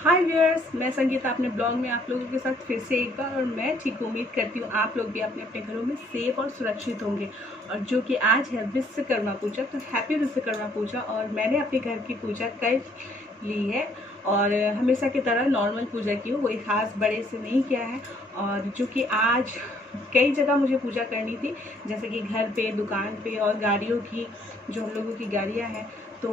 हाय viewers, मैं संगीता अपने blog में आप लोगों के साथ फिर से एक बार। और मैं ठीक उम्मीद करती हूँ आप लोग भी अपने अपने घरों में सेफ और सुरक्षित होंगे। और जो कि आज है विश्वकर्मा पूजा, तो हैप्पी विश्वकर्मा पूजा। और मैंने अपने घर की पूजा कर ली है और हमेशा की तरह नॉर्मल पूजा की हो, कोई ख़ास बड़े से नहीं किया है। और जो कि आज कई जगह मुझे पूजा करनी थी, जैसे कि घर पे, दुकान पे और गाड़ियों की, जो हम लोगों की गाड़ियाँ हैं, तो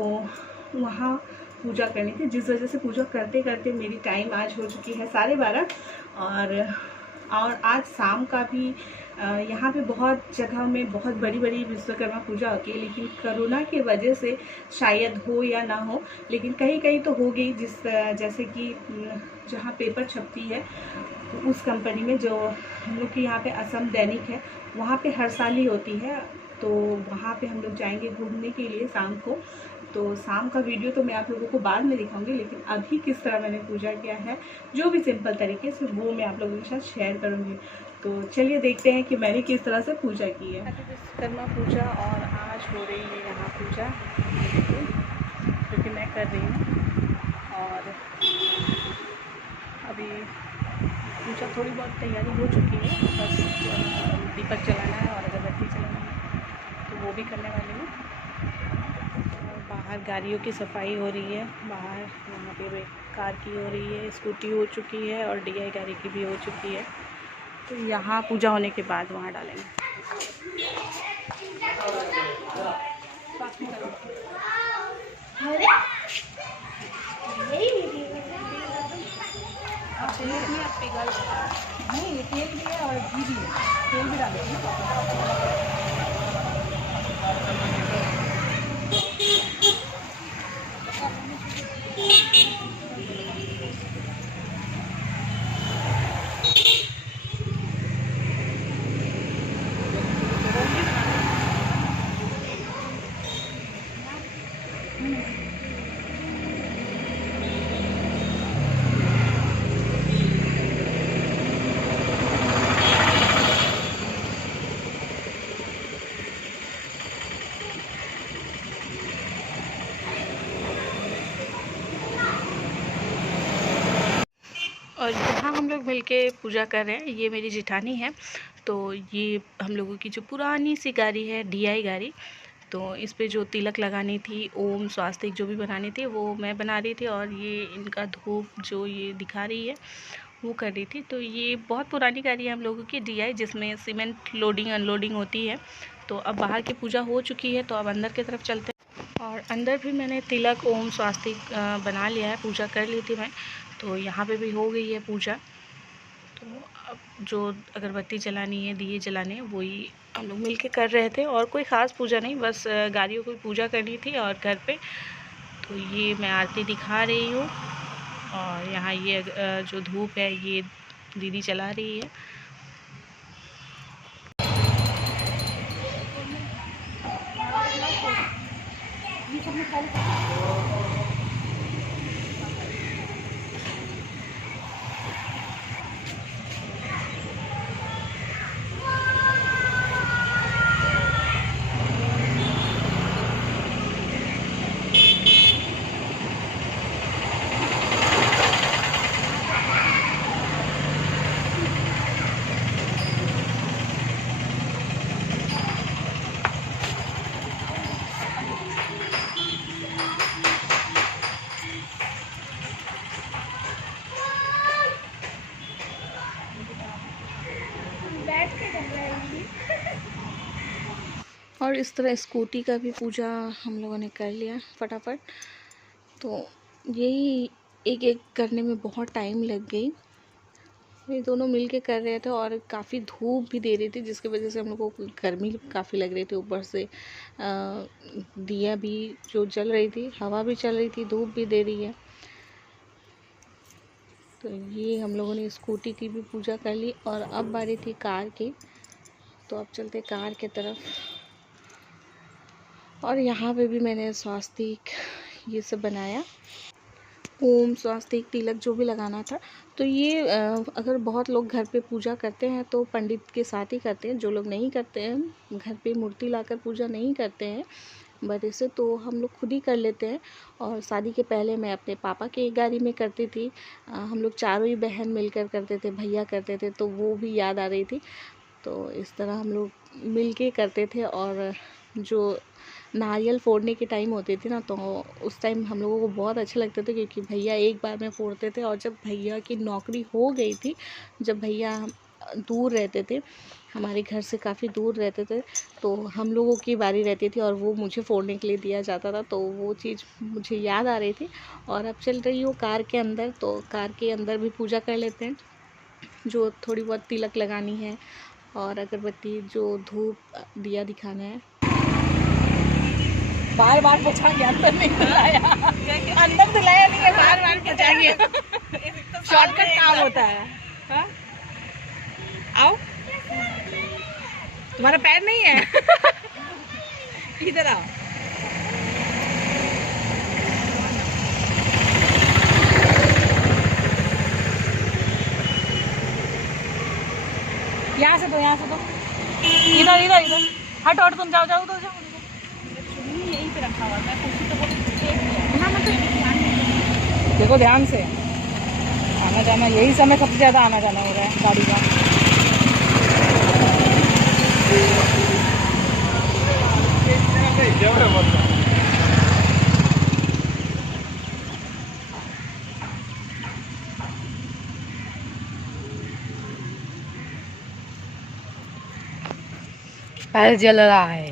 वहाँ पूजा करनी थी, जिस वजह से पूजा करते करते मेरी टाइम आज हो चुकी है 12:30। और आज शाम का भी यहाँ पे बहुत जगह में बहुत बड़ी बड़ी विश्वकर्मा पूजा होती है, लेकिन कोरोना की वजह से शायद हो या ना हो, लेकिन कहीं कहीं तो हो गई। जैसे कि जहाँ पेपर छपती है उस कंपनी में, जो हम लोग के यहाँ पे असम दैनिक है, वहाँ पे हर साल ही होती है। तो वहाँ पे हम लोग जाएंगे घूमने के लिए शाम को। तो शाम का वीडियो तो मैं आप लोगों को बाद में दिखाऊंगी, लेकिन अभी किस तरह मैंने पूजा किया है, जो भी सिंपल तरीके से, वो मैं आप लोगों के साथ शेयर करूंगी। तो चलिए देखते हैं कि मैंने किस तरह से पूजा की है। हैप्पी विश्वकर्मा पूजा, और आज हो रही है यहाँ पूजा, जो कि मैं कर रही हूँ। और अभी पूजा थोड़ी बहुत तैयारी हो चुकी है, बस दीपक जलाना है और अगरबत्ती जलाना है, तो वो भी करने वाली हूँ। बाहर गाड़ियों की सफाई हो रही है, बाहर यहाँ पे कार की हो रही है, स्कूटी हो चुकी है और DI गाड़ी की भी हो चुकी है। तो यहाँ पूजा होने के बाद वहाँ डालेंगे। नहीं, तेल भी है और घी भी है, तेल भी डालेंगे। और यहाँ हम लोग मिलके पूजा कर रहे हैं। ये मेरी जेठानी है, तो ये हम लोगों की जो पुरानी सी गाड़ी है, DI गाड़ी, तो इस पे जो तिलक लगानी थी, ओम स्वास्तिक जो भी बनानी थी, वो मैं बना रही थी। और ये इनका धूप जो ये दिखा रही है, वो कर रही थी। तो ये बहुत पुरानी गाड़ी है हम लोगों की, DI, जिसमें सीमेंट लोडिंग अनलोडिंग होती है। तो अब बाहर की पूजा हो चुकी है, तो अब अंदर की तरफ चलते हैं। और अंदर भी मैंने तिलक, ओम स्वास्तिक बना लिया है, पूजा कर ली थी मैं। तो यहाँ पे भी हो गई है पूजा। तो अब जो अगरबत्ती जलानी है, दिए जलाने हैं, वही हम लोग मिल के कर रहे थे। और कोई ख़ास पूजा नहीं, बस गाड़ियों की पूजा करनी थी और घर पे। तो ये मैं आरती दिखा रही हूँ। और यहाँ ये जो धूप है, ये दीदी चला रही है। और इस तरह स्कूटी का भी पूजा हम लोगों ने कर लिया फटाफट। तो यही एक एक करने में बहुत टाइम लग गई। ये दोनों मिल के कर रहे थे और काफ़ी धूप भी दे रही थी, जिसकी वजह से हम लोग को गर्मी काफ़ी लग रही थी। ऊपर से दिया भी जो जल रही थी, हवा भी चल रही थी, धूप भी दे रही है। तो ये हम लोगों ने स्कूटी की भी पूजा कर ली। और अब बारी थी कार की, तो अब चलते कार के तरफ। और यहाँ पे भी मैंने स्वास्तिक ये सब बनाया, ओम स्वास्तिक तिलक जो भी लगाना था। तो ये अगर बहुत लोग घर पे पूजा करते हैं तो पंडित के साथ ही करते हैं। जो लोग नहीं करते हैं, घर पे मूर्ति लाकर पूजा नहीं करते हैं, बट इसे तो हम लोग खुद ही कर लेते हैं। और शादी के पहले मैं अपने पापा की गाड़ी में करती थी। हम लोग चारों ही बहन मिलकर करते थे, भैया करते थे, तो वो भी याद आ रही थी। तो इस तरह हम लोग मिल के करते थे। और जो नारियल फोड़ने की टाइम होती थी ना, तो उस टाइम हम लोगों को बहुत अच्छा लगता था, क्योंकि भैया एक बार में फोड़ते थे। और जब भैया की नौकरी हो गई थी, जब भैया दूर रहते थे, हमारे घर से काफ़ी दूर रहते थे, तो हम लोगों की बारी रहती थी और वो मुझे फोड़ने के लिए दिया जाता था। तो वो चीज़ मुझे याद आ रही थी। और अब चल रही हो कार के अंदर, तो कार के अंदर भी पूजा कर लेते हैं, जो थोड़ी बहुत तिलक लगानी है और अगरबत्ती, जो धूप दिया दिखाना है। बार बार पहुँचाएंगे, अंदर नहीं दिलाया, अंदर दिलाया नहीं है, बार बार पहुँचाएंगे। शॉर्टकट काम होता है। हाँ? आओ, तुम्हारा पैर नहीं है। इधर आओ। यहाँ से दो, यहाँ से दो, इधर इधर इधर, हट हट, तुम जाओ जाओ, तो जाओ। यहीं पे रखा हुआ, मैं कुर्सी तो देखो ध्यान से। आना जाना यही समय सबसे ज़्यादा आना जाना हो रहा है गाड़ी का। पैर जल रहा है,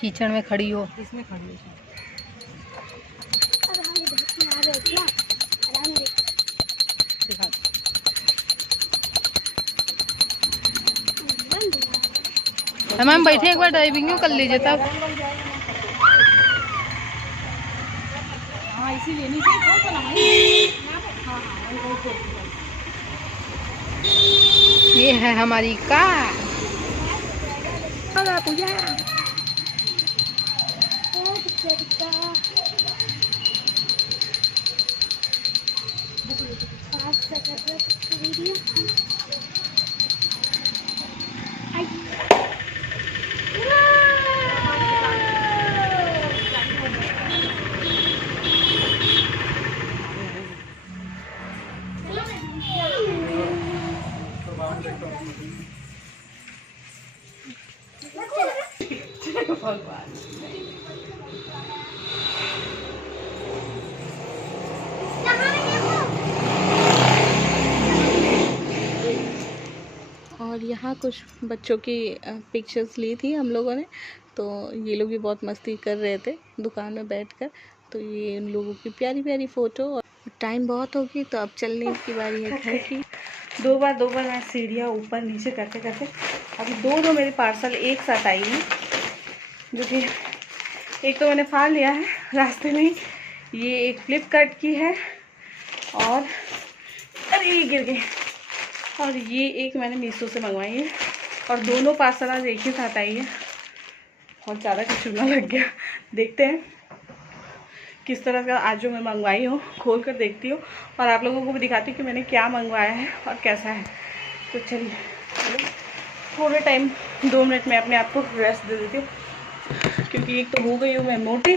कीचड़ में खड़ी हो। इसमें खड़ी हो। मैम बैठे, एक बार ड्राइविंग कर लीजिए तब। हाँ इसीलिए नीचे खोल तो ना। ये है हमारी कार। और यहाँ कुछ बच्चों की पिक्चर्स ली थी हम लोगों ने। तो ये लोग भी बहुत मस्ती कर रहे थे दुकान में बैठकर। तो ये उन लोगों की प्यारी प्यारी फ़ोटो। और टाइम बहुत होगी, तो अब चलने की बारी है घर की। दो बार मैं सीढ़ियाँ ऊपर नीचे करते करते अभी दो मेरे पार्सल एक साथ आई हैं, जो कि एक तो मैंने फाड़ लिया है रास्ते में ही। ये एक फ्लिपकार्ट की है, और अरे ये गिर गई। और ये एक मैंने मीशो से मंगवाई है। और दोनों पार्सल आज एक ही साथ आई है। बहुत ज़्यादा चुना लग गया। देखते हैं किस तरह का आज जो मैं मंगवाई हूँ, खोल कर देखती हूँ और आप लोगों को भी दिखाती हूँ कि मैंने क्या मंगवाया है और कैसा है। तो चलिए थोड़े टाइम 2 मिनट में अपने आप को रेस्ट दे देती हूँ, क्योंकि एक तो हो गई हूँ मैं मोटी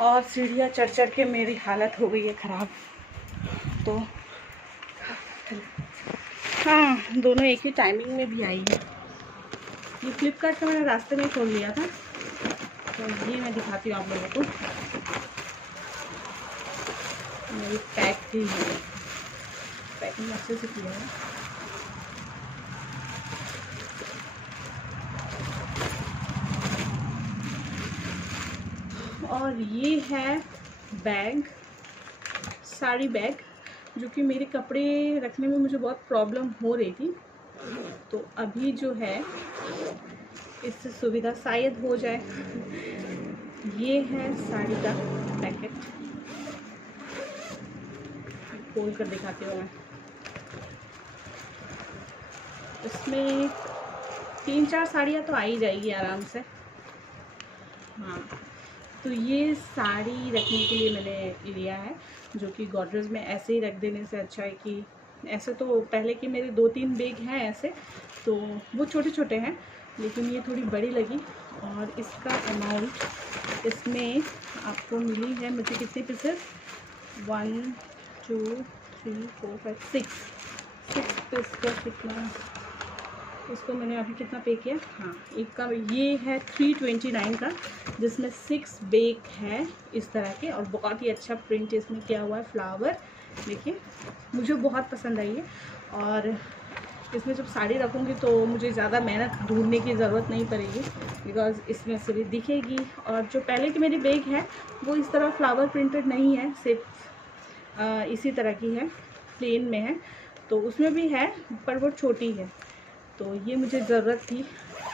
और सीढ़ियाँ चढ़ चढ़ के मेरी हालत हो गई है ख़राब। तो हाँ, दोनों एक ही टाइमिंग में भी आई है। ये फ्लिपकार्ट का मैंने रास्ते में खोल लिया था, तो ये मैं दिखाती हूँ आप लोगों को। मेरी पैक थी, पैकिंग अच्छे से किया है। और ये है बैग, साड़ी बैग, जो कि मेरे कपड़े रखने में मुझे बहुत प्रॉब्लम हो रही थी। तो अभी जो है इससे सुविधा शायद हो जाए। ये है साड़ी का पैकेट, खोल कर दिखाती हूँ मैं। इसमें 3-4 साड़ियाँ तो आ ही जाएगी आराम से। हाँ, तो ये साड़ी रखने के लिए मैंने लिया है, जो कि गॉडरेज में ऐसे ही रख देने से अच्छा है कि ऐसे तो पहले के मेरे 2-3 बैग हैं ऐसे, तो वो छोटे छोटे हैं, लेकिन ये थोड़ी बड़ी लगी। और इसका अमाउंट इसमें आपको मिली है मुझे कितने पीसेस, 1 2 3 4 5 6 पीस का कितना, इसको मैंने अभी कितना पे किया, हाँ एक का ये है 329 का, जिसमें 6 बेग है इस तरह के। और बहुत ही अच्छा प्रिंट इसमें किया हुआ है, फ्लावर देखिए, मुझे बहुत पसंद आई है। और इसमें जब साड़ी रखूँगी तो मुझे ज़्यादा मेहनत ढूंढने की ज़रूरत नहीं पड़ेगी, बिकॉज़ इसमें से भी दिखेगी। और जो पहले की मेरी बैग है वो इस तरह फ्लावर प्रिंटेड नहीं है, सिर्फ इसी तरह की है, प्लेन में है। तो उसमें भी है पर वो छोटी है, तो ये मुझे ज़रूरत थी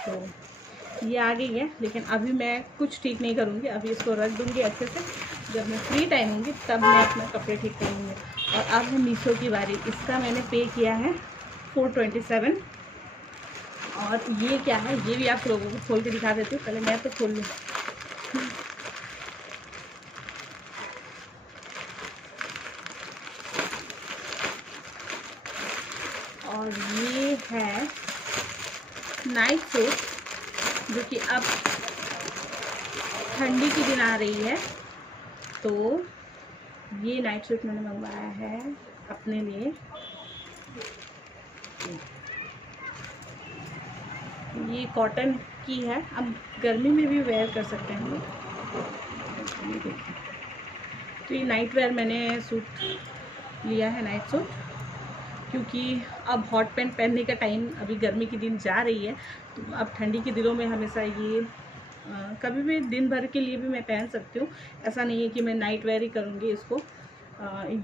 तो ये आ गई है। लेकिन अभी मैं कुछ ठीक नहीं करूँगी, अभी इसको रख दूँगी अच्छे से, जब मैं फ्री टाइम होंगी तब मैं अपने कपड़े ठीक करूँगी। और अब है मीशो की बारी। इसका मैंने पे किया है 427। और ये क्या है ये भी आप लोगों को खोल के दिखा देती हूँ, पहले मैं तो खोल लूँ। और ये है नाइट सूट, जो कि अब ठंडी की दिन आ रही है, तो ये नाइट सूट मैंने मंगवाया है अपने लिए। ये कॉटन की है, अब गर्मी में भी वेयर कर सकते हैं हम। तो ये नाइट वेयर मैंने सूट लिया है, नाइट सूट, क्योंकि अब हॉट पैंट पहनने का टाइम, अभी गर्मी की दिन जा रही है, तो अब ठंडी के दिनों में हमेशा ये कभी भी दिन भर के लिए भी मैं पहन सकती हूँ। ऐसा नहीं है कि मैं नाइट वेयर ही करूँगी इसको।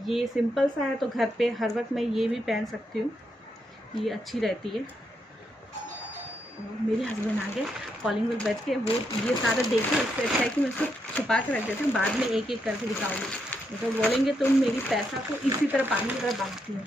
ये सिंपल सा है तो घर पे हर वक्त मैं ये भी पहन सकती हूँ, ये अच्छी रहती है। और मेरे हस्बैंड आ गए, कॉलिंग बेल बैठ के, वो ये सारा देखे, इससे अच्छा है कि मैं इसको छुपा के रख देती हूँ, बाद में एक एक करके दिखाऊंगी। तो बोलेंगे तुम मेरी पैसा को इसी तरह पानी की तरह बांटती हो।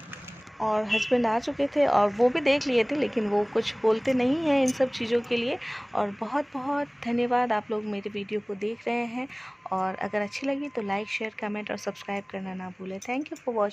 और हस्बैंड आ चुके थे और वो भी देख लिए थे, लेकिन वो कुछ बोलते नहीं हैं इन सब चीज़ों के लिए। और बहुत बहुत धन्यवाद, आप लोग मेरे वीडियो को देख रहे हैं। और अगर अच्छी लगी तो लाइक शेयर कमेंट और सब्सक्राइब करना ना भूलें। Thank you for watching.